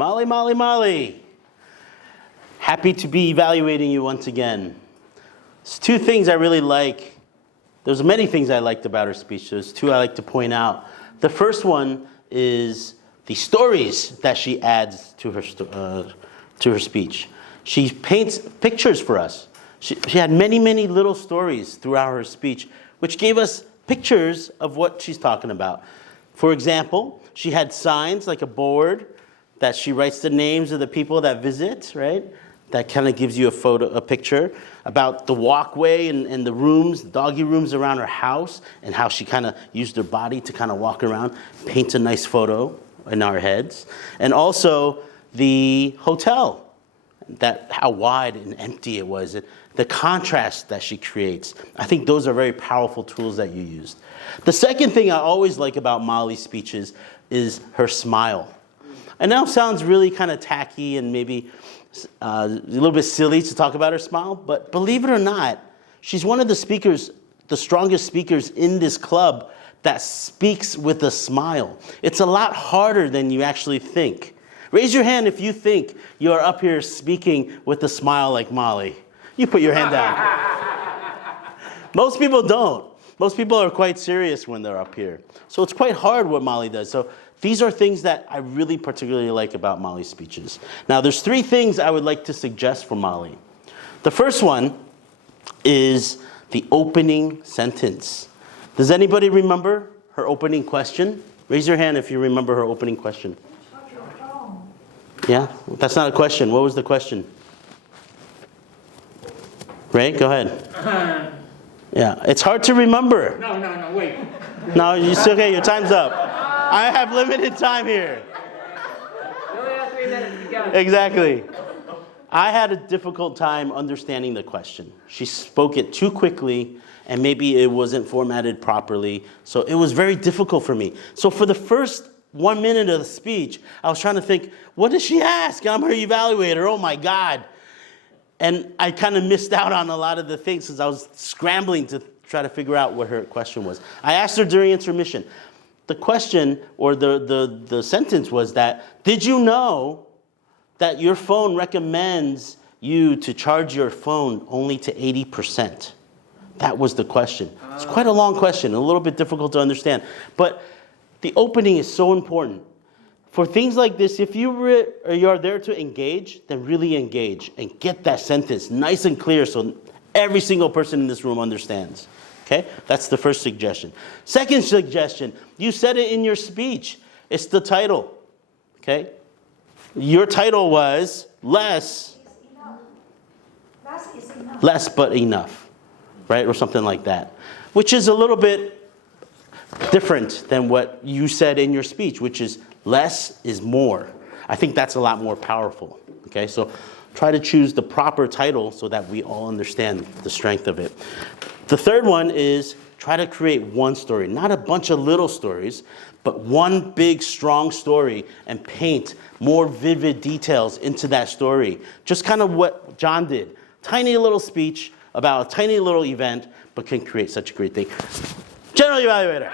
Molly, Molly, Molly. Happy to be evaluating you once again. There's two things I really like. There's many things I liked about her speech. There's two I like to point out. The first one is the stories that she adds to her speech. She paints pictures for us. She had many, many little stories throughout her speech, which gave us pictures of what she's talking about. For example, she had signs like a board that she writes the names of the people that visit, right? That kind of gives you a picture about the walkway and the rooms, the doggy rooms around her house, and how she kind of used her body to kind of walk around, paint a nice photo in our heads. And also the hotel, how wide and empty it was, the contrast that she creates. I think those are very powerful tools that you used. The second thing I always like about Molly's speeches is her smile. I know it sounds really kind of tacky and maybe a little bit silly to talk about her smile, but believe it or not, she's one of the speakers, the strongest speakers in this club that speaks with a smile. It's a lot harder than you actually think. Raise your hand if you think you are up here speaking with a smile like Molly. You put your hand down. Most people don't. Most people are quite serious when they're up here. So it's quite hard what Molly does. So these are things that I really particularly like about Molly's speeches. Now, there's three things I would like to suggest for Molly. The first one is the opening sentence. Does anybody remember her opening question? Raise your hand if you remember her opening question. Yeah? That's not a question. What was the question? Ray, go ahead. Yeah, it's hard to remember. No, wait. No, it's okay. Your time's up. I have limited time here. You only have 3 minutes to go. Exactly. I had a difficult time understanding the question. She spoke it too quickly, and maybe it wasn't formatted properly. So it was very difficult for me. So for the first 1 minute of the speech, I was trying to think, what did she ask? I'm her evaluator. Oh, my God. And I kind of missed out on a lot of the things because I was scrambling to try to figure out what her question was. I asked her during intermission. The question or the sentence was that, did you know that your phone recommends you to charge your phone only to 80%? That was the question. It's quite a long question, a little bit difficult to understand. But the opening is so important. For things like this, if you're there to engage, then really engage and get that sentence nice and clear so every single person in this room understands. Okay? That's the first suggestion. Second suggestion, you said it in your speech. It's the title. Okay? Your title was less but enough. Right? Or something like that. Which is a little bit different than what you said in your speech, which is less is more. I think that's a lot more powerful. Okay? So try to choose the proper title so that we all understand the strength of it. The third one is try to create one story, not a bunch of little stories, but one big, strong story and paint more vivid details into that story. Just kind of what John did. Tiny little speech about a tiny little event, but can create such a great thing. General Evaluator.